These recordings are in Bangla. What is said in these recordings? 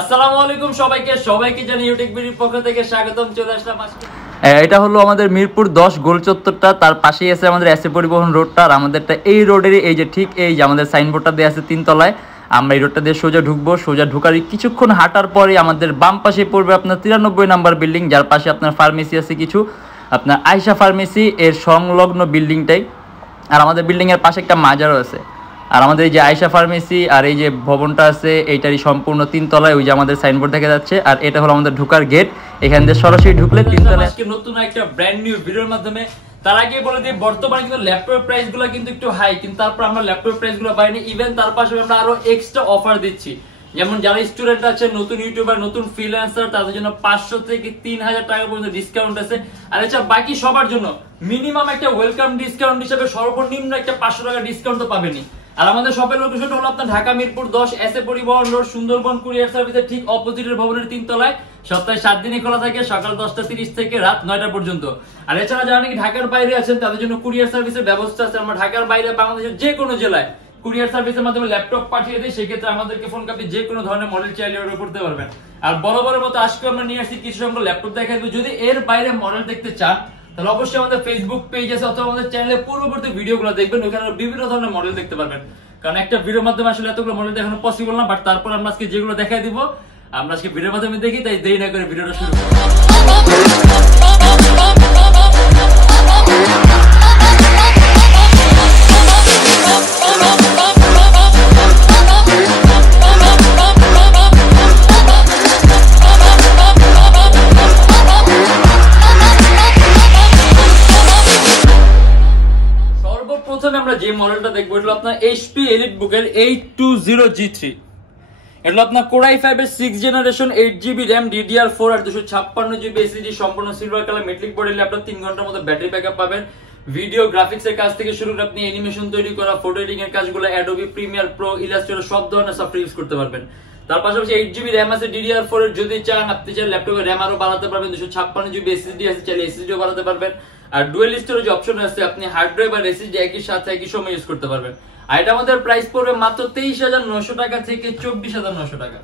আসসালামু আলাইকুম সবাইকে জানি ইউটেকবিডির পক্ষ থেকে স্বাগতম। চলে আসলাম আজকে এটা হলো আমাদের মিরপুর 10 গোল চত্বরটা, তার পাশেই আছে আমাদের এসএ পরিবহন রোডটা। আর আমাদেরটা এই রোডেরই এই যে ঠিক এই যে আমাদের সাইনবোর্ডটা দেওয়া আছে 3 তলায়। আমরা এই রোডটা দিয়ে সোজা ঢুকবো, সোজা ঢুকার কিছুক্ষণ হাঁটার পরে আমাদের বাম পাশে পড়বে আপনার 93 নাম্বার বিল্ডিং, যার পাশে আপনার ফার্মেসি আছে কিছু, আপনার আয়শা ফার্মেসি এর সংলগ্ন বিল্ডিংটাই। আর আমাদের বিল্ডিংয়ের পাশে একটা মাজারও আছে। আর আমাদের এই যে আয়শা ফার্মেসি আর এই যে ভবনটা আছে এইটারই সম্পূর্ণ 3 তলায়, ওই যে আমাদের সাইনবোর্ড দেখা যাচ্ছে। আর এটা হলো আমাদের ঢোকার গেট, এখান দিয়ে সরাসরি ঢুকলে 3 তলায়। আজকে নতুন একটা ব্র্যান্ড নিউ ভিডিওর মাধ্যমে তার আগে বলে দিই, বর্তমানে কিন্তু ল্যাপটপের প্রাইস গুলো কিন্তু একটু হাই, কিন্তু তারপর আমরা ল্যাপটপের প্রাইস গুলো বাড়িনি। ইভেন তার পাশে আমরা আরো এক্সট্রা অফার দিচ্ছি। যেমন যারা স্টুডেন্ট আছে, নতুন ইউটিউবার, নতুন ফ্রিল্যান্সার, তাদের জন্য 500 থেকে 3000 টাকা পর্যন্ত ডিসকাউন্ট আছে। আর এছাড়া বাকি সবার জন্য মিনিমাম একটা ওয়েলকাম ডিসকাউন্ট হিসেবে সর্বনিম্ন একটা 500 টাকা ডিসকাউন্ট তো পাবেনই। আর আমাদের শপের লোকেশন হলো আপনার ঢাকা মিরপুর 10 এসএ পরিবহন রোড, সুন্দরবন কুরিয়ার সার্ভিসের ঠিক অপোজিটের ভবনের 3 তলায়। সপ্তাহে 7 দিনই খোলা থাকে, সকাল 10:30 থেকে রাত 9টা পর্যন্ত। আর এছাড়া যারা নাকি ঢাকার বাইরে আছেন তাদের জন্য কুরিয়ার সার্ভিসের ব্যবস্থা আছে। আমরা ঢাকার বাইরে বাংলাদেশের যে কোনো জেলায় কুরিয়ার সার্ভিসের মাধ্যমে ল্যাপটপ পাঠিয়ে দিই। সেক্ষেত্রে আমাদেরকে ফোন করে যে কোনো ধরনের মডেল চাইলে অর্ডার করতে পারবেন। আর বরাবরের মতো আজকে আমরা নিয়ে আসছি কিছু সংখ্যক ল্যাপটপ দেখা দেবো। যদি এর বাইরে মডেল দেখতে চান তাহলে অবশ্যই আমাদের ফেসবুক পেজ আছে অথবা আমাদের চ্যানেলে পূর্ববর্তী ভিডিওগুলো দেখবেন, ওখানে বিভিন্ন ধরনের মডেল দেখতে পারবেন। কারণ একটা ভিডিওর মাধ্যমে আসলে এতগুলো মডেল দেখানো পসিবল না, বাট তারপর আমরা আজকে যেগুলো দেখাই দিব আমরা আজকে ভিডিওর মাধ্যমে দেখি। তাই দেরি না করে ভিডিওটা শুরু করি। প্রথমে আমরা যে মডেলটা দেখবো এটা আপনার HP EliteBook এর 820G3। এটা আপনার Core i5 এর 6th generation, 8GB RAM, DDR4 আর 256GB SSD, সম্পূর্ণ silver colour metallic body laptop. 3 ঘন্টার মতো ব্যাটারি ব্যাকআপ পাবেন। ভিডিও গ্রাফিক্স এর কাজ থেকে শুরু করে আপনি অ্যানিমেশন তৈরি করা, ফটো এডিটিং এর কাজগুলো Adobe Premiere Pro, Illustrator সব ধরনের সফটওয়্যার ইউজ করতে পারবেন। তার পাশাপাশি 8GB RAM আছে, DDR4 এর যদি চান আপনি চাইলে ল্যাপটপে RAM আরো বাড়াতে পারবেন। 256GB SSD আছে, চাইলে SSD ও বাড়াতে পারবেন। আর ডুয়াল স্টোরেজ অপশন আছে, আপনি হার্ড ড্রাইভ আর এসএসডি একই সাথে একই সময় ইউজ করতে পারবেন। আর এটা আমাদের প্রাইস পড়বে মাত্র 23900 টাকা থেকে 24900 টাকা।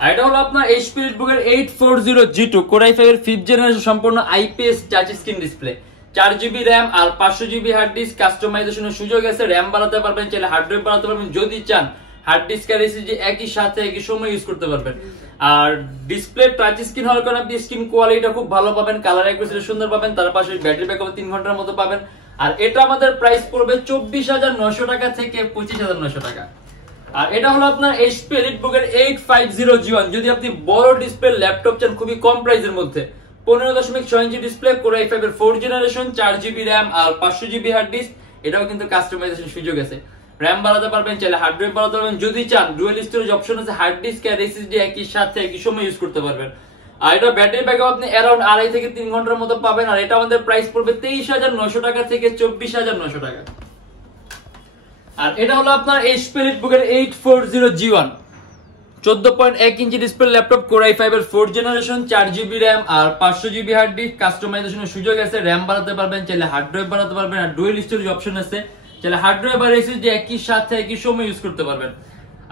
আর এটা হলো আপনার HP EliteBook এর 840G2 Core i5 এর 5th জেনারেশন, সম্পূর্ণ IPS touch screen display, 4GB RAM আর 500GB হার্ড ডিস্ক। কাস্টমাইজেশনের সুযোগ আছে, RAM বাড়াতে পারবেন, চাইলে হার্ড ড্রাইভ বাড়াতে পারবেন। যদি চান হার্ড ডিস্ক আর এসএসডি একই সাথে একই সময় ইউজ করতে পারবেন। আর ডিসপ্লে টাচ স্ক্রিন হওয়ার কারণে আপনি স্ক্রিন কোয়ালিটিটা খুব ভালো পাবেন, কালার অ্যাকুরেসি সুন্দর পাবেন। তার পাশে ব্যাটারি ব্যাকআপ 3 ঘন্টার মতো পাবেন। আর এটা আমাদের প্রাইস পড়বে 24900 টাকা থেকে 25900 টাকা। আর এটা হলো আপনার HP EliteBook এর 850G1। যদি আপনি বড় ডিসপ্লে ল্যাপটপ চান খুবই কম প্রাইসের মধ্যে, 15.6 ইঞ্চি ডিসপ্লে, Core i5 এর 4th জেনারেশন, 4GB RAM আর 500GB হার্ড ডিস্ক, এটাও কিন্তু কাস্টমাইজেশন সুযোগ আছে। RAM বাড়াতে পারবেন, চাইলে হার্ড ড্রাইভ বাড়াতে পারবেন। যদি চান ডুয়াল স্টোরেজ অপশন আছে, হার্ড ডিস্ক আর এসএসডি একই সাথে একই সময় ইউজ করতে পারবেন। আর এটা ব্যাটারি ব্যাকআপ আপনি অ্যারাউন্ড 2.5 থেকে 3 ঘন্টার মতো পাবেন। আর এটা আমাদের প্রাইস পড়বে 23900 টাকা থেকে 24900 টাকা। আর এটা হলো আপনার HP EliteBook এর 840G1, 14.1 inch display laptop, Core i5 এর 4th জেনারেশন, 4GB RAM আর 500GB হার্ড ডিস্ক। কাস্টমাইজেশনের সুযোগ আছে, RAM বাড়াতে পারবেন, চাইলে হার্ড ড্রাইভ বাড়াতে পারবেন। আর ডুয়াল স্টোরেজ অপশন আছে, চাইলে হার্ড ড্রাইভ আর এসএসডি একই সাথে একই সময় ইউজ করতে পারবেন।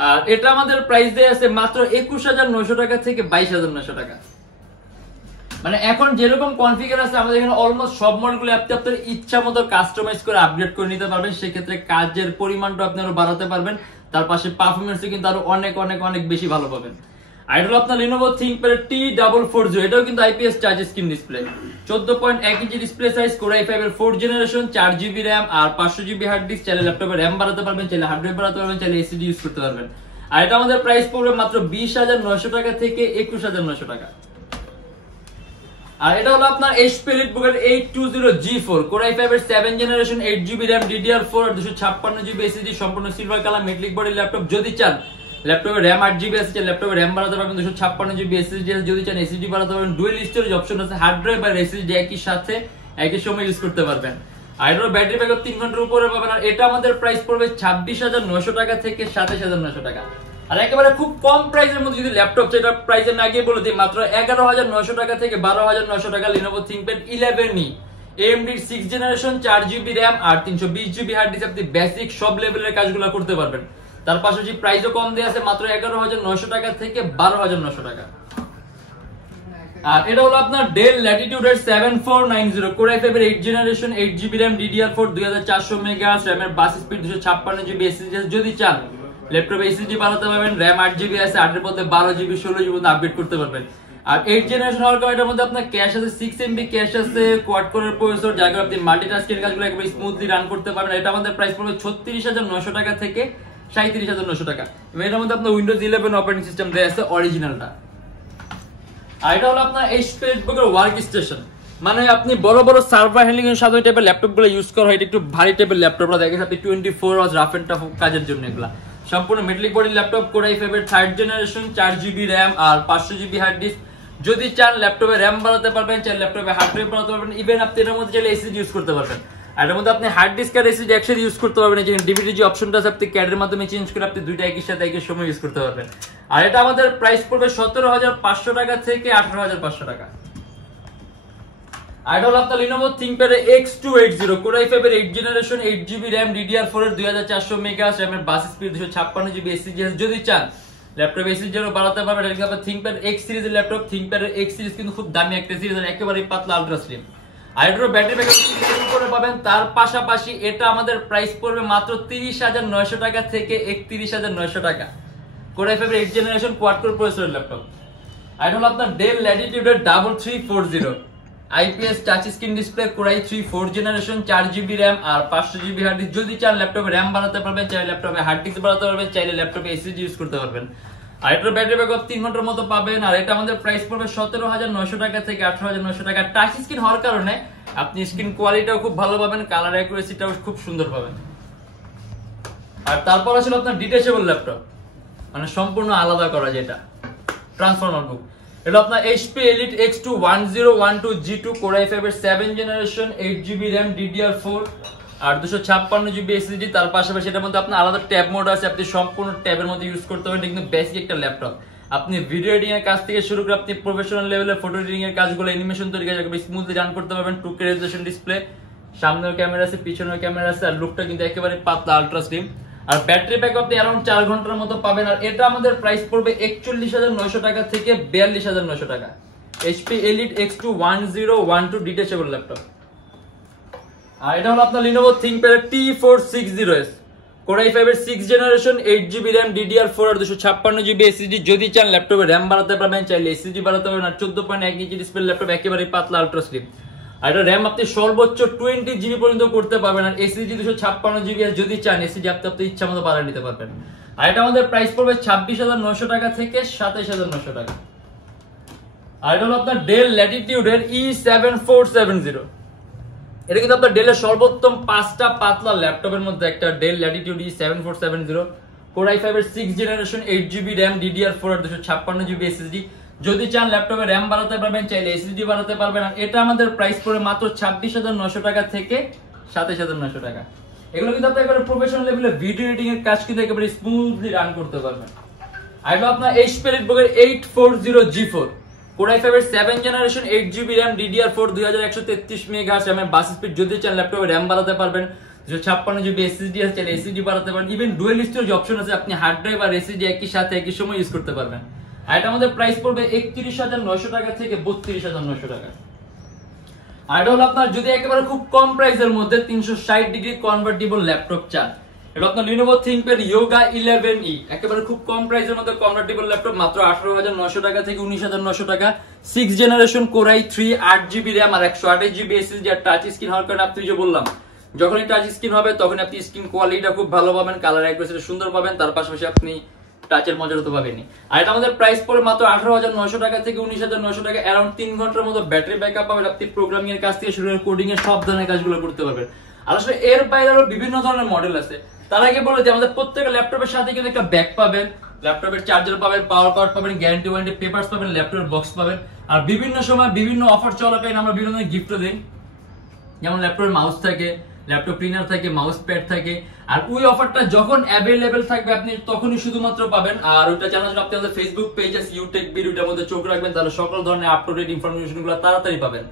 আর এটা আমাদের প্রাইস দেয়া আছে মাত্র 21900 টাকা থেকে 22900 টাকা। মানে এখন যেরকম কনফিগার আছে আমাদের এখানে অলমোস্ট সব মডেলগুলো আপনি আপনার ইচ্ছা মতো কাস্টমাইজ করে আপডেট করে নিতে পারবেন। সেক্ষেত্রে কাজের পরিমাণটা আপনি আরো বাড়াতে পারবেন, তার পাশে পারফরমেন্স কিন্তু আরো অনেক অনেক অনেক বেশি ভালো পাবেন। আর এটা হলো আপনার Lenovo ThinkPad T440, এটাও কিন্তু IPS touch screen display, 14.1 inch display size, Core i5 এর 4th জেনারেশন, 4GB RAM আর 500GB হার্ড ডিস্ক। চাইলে ল্যাপটপে RAM বাড়াতে পারবেন, চাইলে হার্ড ড্রাইভ বাড়াতে পারবেন, চাইলে এসএসডি ইউজ করতে পারবেন। আর এটা আমাদের প্রাইস পড়বে মাত্র 20900 টাকা থেকে 21900 টাকা। আর এটা হলো আপনার HP EliteBook এর 820G4 Core i5 এর 7th generation, 8GB RAM, DDR4 আর 256GB SSD, সম্পূর্ণ silver colour metallic body laptop. যদি চান ল্যাপটপে RAM 8GB আছে, ল্যাপটপে RAM বাড়াতে পারবেন, 256GB SSD আছে। যদি চান SSD বাড়াতে পারবেন, ডুয়াল স্টোরেজ অপশন আছে, হার্ড ড্রাইভ আর এসএসডি একই সাথে একই সময় ইউজ করতে পারবেন। আর এটার ব্যাটারি ব্যাকআপ 3 ঘন্টার উপরে পাবেন। আর এটা আমাদের প্রাইস পড়বে 26900 টাকা থেকে 27900 টাকা। আর একেবারে খুব কম প্রাইসের মধ্যে যদি ল্যাপটপ সেটা প্রাইসের না গিয়ে বলে দিই মাত্র 11900 টাকা থেকে 12900 টাকা Lenovo ThinkPad 11e AMD 6th generation, 4GB RAM আর 320GB হার্ড ডিস্ক। আপনি বেসিক সব লেভেলের কাজগুলো করতে পারবেন। তার পাশাপাশি প্রাইসও কম দেওয়া আছে মাত্র 11,900 টাকা থেকে 12,900 টাকা। আর এটা হলো আপনার ডেল ল্যাটিটিউডের 7490 কোর i5 এর 8 generation 8GB RAM DDR4 2400 megahertz RAM এর বাস স্পিড 256GB SSD। যদি চান ল্যাপটপে SSD বাড়াতে পারবেন, RAM 8GB আছে, 8 এর মধ্যে 12GB 16GB পর্যন্ত আপগ্রেড করতে পারবেন। আর 8 জেনারেশন হওয়ার কারণে এটার মধ্যে আপনার ক্যাশ আছে 6MB ক্যাশ আছে, কোয়াড কোরের প্রসেসর, যার কারণে আপনি মাল্টিটাস্কিং কাজগুলো একদম স্মুথলি রান করতে পারবেন। এটা আমাদের প্রাইস পড়বে 36,900 টাকা থেকে 37,900 টাকা। এর মধ্যে আপনার উইন্ডোজ 11 অপারেটিং সিস্টেম দেয়া আছে অরিজিনালটা। আর এটা হলো আপনার এইচপি এলিটবুকের ওয়ার্ক স্টেশন, মানে আপনি বড় বড় সার্ভার হ্যান্ডলিং এর সাথে টাইপের ল্যাপটপগুলো ইউজ করা হয়, এটা একটু ভারী টাইপের ল্যাপটপগুলো দেখেন আপনি 24 আওয়ার্স রাফ এন্ড টাফ কাজের জন্য। এগুলা সম্পূর্ণ metallic body laptop, core i5 এর 3rd জেনারেশন, 4GB RAM আর 500GB হার্ড ডিস্ক। যদি চান ল্যাপটপে RAM বাড়াতে পারবেন, চাইলে ল্যাপটপে হার্ড ড্রাইভ বাড়াতে পারবেন, ইভেন আপনি এর মধ্যে চাইলে এসএসডি ইউজ করতে পারবেন। আর এর মধ্যে আপনি হার্ড ডিস্ক আর এসএসডি একসাথে ইউজ করতে পারবেন। যেখানে ডিভিডি যে অপশনটা আছে আপনি ক্যাডের মাধ্যমে চেঞ্জ করে আপনি দুইটা একই সাথে একই সময় ইউজ করতে পারবেন। আর এটা আমাদের প্রাইস পড়বে 17,500 টাকা থেকে 18,500 টাকা। আর এটা হলো আপনার Lenovo ThinkPad X280 core i5 এর 8 জেনারেশন 8GB RAM DDR4 এর 2400 মেগাহার্টজ RAM এর বাস স্পিড 256GB SSD। যদি চান ল্যাপটপ এসএসডি এর বাড়াতে পারবেন, এটা আপনার ThinkPad X সিরিজের ল্যাপটপ। ThinkPad X সিরিজ কিন্তু খুব দামি একটা সিরিজ, আর একেবারে পাতলা আলট্রা স্লিম। আর এটার ব্যাটারি ব্যাকআপ করে পাবেন। তার পাশাপাশি এটা আমাদের প্রাইস পড়বে মাত্র 30,900 টাকা থেকে 31,900 টাকা। কোর i5 এর 8 জেনারেশন কোয়াড কোর প্রসেসরের ল্যাপটপ। আর এটা হলো আপনার ডেল ল্যাটিটিউডের 3340 IPS touch screen display, core i3 4th generation, 4GB RAM আর 500GB হার্ড ডিস্ক। যদি চান ল্যাপটপে RAM বাড়াতে পারবেন, চাইলে ল্যাপটপে হার্ড ডিস্ক বাড়াতে পারবেন, চাইলে ল্যাপটপে এসএসডি ইউজ করতে পারবেন। আর এটার ব্যাটারি ব্যাকআপ 3 ঘন্টার মতো পাবেন। আর এটা আমাদের প্রাইস পড়বে 17,900 টাকা থেকে 18,900 টাকা। টাচ স্ক্রিন হওয়ার কারণে আপনি স্ক্রিন কোয়ালিটিটাও খুব ভালো পাবেন, কালার অ্যাকুরেসিটাও খুব সুন্দর পাবেন। আর তারপর আসলে আপনার ডিটেচেবল ল্যাপটপ, মানে সম্পূর্ণ আলাদা করা, যেটা ট্রান্সফরমার বুক। এটা আপনার HP Elite X21012 G2 core i5 এর 7th generation 8GB RAM DDR4 আর 256GB SSD। তার পাশাপাশি এটার মধ্যে আপনার আলাদা ট্যাব মোড আছে, আপনি সম্পূর্ণ ট্যাবের মধ্যে ইউজ করতে পারবেন। কিন্তু বেসিক একটা ল্যাপটপ, আপনি ভিডিও এডিটিং এর কাজ থেকে শুরু করে আপনি প্রফেশনাল লেভেলের ফটো এডিটিং এর কাজগুলো, অ্যানিমেশন তৈরি কাজ স্মুথলি রান করতে পারবেন। 2K রেজোলিউশন ডিসপ্লে, সামনের ক্যামেরা আছে, পিছনের ক্যামেরা আছে, আর লুকটা কিন্তু একেবারে পাতলা আলট্রা স্লিম। আর ব্যাটারি ব্যাকআপ আপনি अराउंड 4 ঘন্টার মতো পাবেন। আর এটা আমাদের প্রাইস পড়বে 41,900 টাকা থেকে 42,900 টাকা। HP Elite X21012 detachable laptop. আর এটা হলো আপনার Lenovo ThinkPad T460S core i5 এর 6th generation 8GB RAM DDR4 আর 256GB SSD। যদি চান ল্যাপটপে RAM বাড়াতে পারবেন, চাইলে SSD বাড়াতে পারবেন। আর 14.1 ইঞ্চি ডিসপ্লে ল্যাপটপ, একেবারে পাতলা আলট্রা স্লিম। আর এটা RAM আপনি সর্বোচ্চ 20GB পর্যন্ত করতে পারবেন। আর SSD 256GB যদি চান SSD আপনি ইচ্ছা মতো বাড়িয়ে নিতে পারবেন। আর এটা আমাদের প্রাইস পড়বে 26,900 টাকা থেকে 27,900 টাকা। আর এটা হলো আপনার ডেল ল্যাটিটিউডের E7470। এটা কিন্তু আপনার ডেলের সর্বোত্তম 5টা পাতলা ল্যাপটপের মধ্যে একটা, del Latitude E7470 core i5 এর 6th generation 8GB RAM DDR4 আর 256GB SSD। যদি চান ল্যাপটপে RAM বাড়াতে পারবেন, চাইলে এসএসডি বাড়াতে পারবেন। আর এটা আমাদের প্রাইস পড়ে মাত্র 26,900 টাকা থেকে 27,900 টাকা। এগুলো কিন্তু আপনি একেবারে প্রফেশনাল লেভেলে ভিডিও এডিটিং এর কাজ কিন্তু একেবারে স্মুথলি রান করতে পারবেন। আর এটা আপনার HP Elite 840G4 core i5 এর 7th generation 8GB RAM DDR4 2133 megahertz RAM এর বাস স্পিড। যদি চান ল্যাপটপে RAM বাড়াতে পারবেন, 56GB SSD আছে, চাইলে এসএসডি বাড়াতে পারবেন। ইভেন ডুয়াল স্টোরেজ অপশন আছে, আপনি হার্ড ড্রাইভ আর এসএসডি একই সাথে একই সময় ইউজ করতে পারবেন। আর এটা আমাদের প্রাইস পড়বে 31,900 টাকা থেকে 32,900 টাকা। আর এটা হলো আপনার যদি একেবারে খুব কম প্রাইসের মধ্যে 360 ডিগ্রি কনভার্টেবল ল্যাপটপ চান, এটা আপনার Lenovo ThinkPad Yoga 11E একেবারে খুব কম প্রাইসের মধ্যে কনভার্টেবল ল্যাপটপ, মাত্র 18,900 টাকা থেকে 19,900 টাকা। 6th generation core i3 8GB RAM আর 128GB SSD। আর টাচ স্ক্রিন হওয়ার কারণে আপনি যে বললাম, যখনই টাচ স্ক্রিন হবে তখন আপনি স্ক্রিন কোয়ালিটিটা খুব ভালো পাবেন, কালার অ্যাকুরেসিটা সুন্দর পাবেন, তার পাশাপাশি আপনি টাচের মজা তো পাবেনই। আর এটা আমাদের প্রাইস পড়ে মাত্র 18,900 টাকা থেকে 19,900 টাকা। अराउंड 3 ঘন্টার মতো ব্যাটারি ব্যাকআপ পাবেন, আপনি প্রোগ্রামিং এর কাজ থেকে শুরু করে কোডিং এর সব ধরনের কাজগুলো করতে পারবেন। আর আসলে এর বাইরে আরো বিভিন্ন ধরনের মডেল আছে। তার আগে বলে যে আমাদের প্রত্যেকটা ল্যাপটপের সাথে কিন্তু একটা ব্যাগ পাবেন, ল্যাপটপের চার্জার পাবেন, পাওয়ার কার্ড পাবেন, গ্যারান্টি ওয়ারেন্টি পেপারস পাবেন, ল্যাপটপের বক্স পাবেন। আর বিভিন্ন সময় বিভিন্ন অফার চলাকালীন আমরা বিভিন্ন ধরনের গিফটও দিই, যেমন ল্যাপটপের মাউস থাকে, ল্যাপটপ ক্লিনার থাকে, মাউস প্যাড থাকে। আর ওই অফারটা যখন অ্যাভেলেবেল থাকবে আপনি তখনই শুধুমাত্র পাবেন। আর ওইটা জানার জন্য আপনি আমাদের ফেসবুক পেজ আছে Youtechbd, ওটার মধ্যে চোখ রাখবেন, তাহলে সকল ধরনের আপ টু ডেট ইনফরমেশনগুলো তাড়াতাড়ি পাবেন।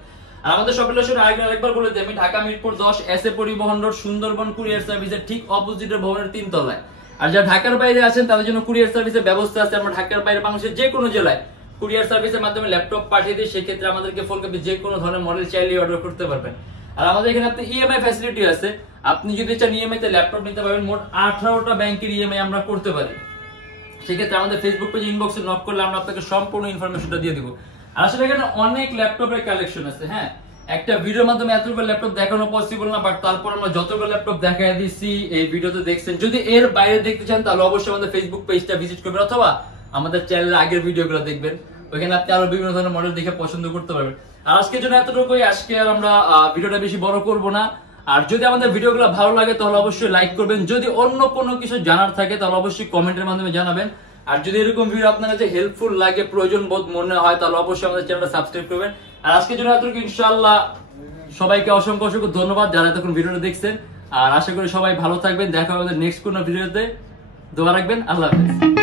আর আমাদের শপের লোকেশন আরেকবার বলে দিই, আমি ঢাকা মিরপুর 10 এসএ পরিবহন রোড, সুন্দরবন কুরিয়ার সার্ভিসের ঠিক অপোজিটের ভবনের 3 তলায়। আর যারা ঢাকার বাইরে আছেন তাদের জন্য কুরিয়ার সার্ভিসের ব্যবস্থা আছে। আমরা ঢাকার বাইরে বাংলাদেশের যে কোনো জেলায় কুরিয়ার সার্ভিসের মাধ্যমে ল্যাপটপ পাঠিয়ে দিই, সেক্ষেত্রে আমাদেরকে ফোন করবে, যে কোনো ধরনের মডেল চাইলে অর্ডার করতে পারবেন। আর আমাদের এখানে আপনি ইএমআই ফ্যাসিলিটি আছে, আপনি যদি চান ইএমআই তে ল্যাপটপ নিতে পারবেন। মোট 18টা ব্যাংকের ইএমআই আমরা করতে পারি। সেক্ষেত্রে আমাদের ফেসবুক পেজ ইনবক্সে নক করলে আমরা আপনাকে সম্পূর্ণ ইনফরমেশনটা দিয়ে দিব। আর আসলে এখানে অনেক ল্যাপটপের কালেকশন আছে। হ্যাঁ, একটা ভিডিওর মাধ্যমে এতগুলো ল্যাপটপ দেখানো পসিবল না, বাট তারপর আমরা যতগুলো ল্যাপটপ দেখাই দিচ্ছি এই ভিডিওতে দেখছেন। যদি এর বাইরে দেখতে চান তাহলে অবশ্যই আমাদের ফেসবুক পেজটা ভিজিট করবেন, অথবা আমাদের চ্যানেলের আগের ভিডিওগুলো দেখবেন। ওইখানে আপনি আরো বিভিন্ন ধরনের মডেল দেখে পছন্দ করতে পারবেন। আর আজকের জন্য এতটুকুই। আজকে আর আমরা ভিডিওটা বেশি বড় করব না। আর যদি আমাদের ভিডিওগুলো ভালো লাগে তাহলে অবশ্যই লাইক করবেন। যদি অন্য কোনো কিছু জানার থাকে তাহলে অবশ্যই কমেন্টের মাধ্যমে জানাবেন। আর যদি এরকম ভিডিও আপনার কাছে হেল্পফুল লাগে, প্রয়োজন বোধ মনে হয়, তাহলে অবশ্যই আমাদের চ্যানেলটা সাবস্ক্রাইব করবেন। আর আজকের জন্য এতটুকু। ইনশাআল্লাহ সবাইকে অসংখ্য অসংখ্য ধন্যবাদ যারা এতক্ষণ ভিডিওটা দেখছেন। আর আশা করি সবাই ভালো থাকবেন। দেখা হবে আমাদের নেক্সট কোনো ভিডিওতে। দোয়া রাখবেন। আল্লাহ হাফেজ।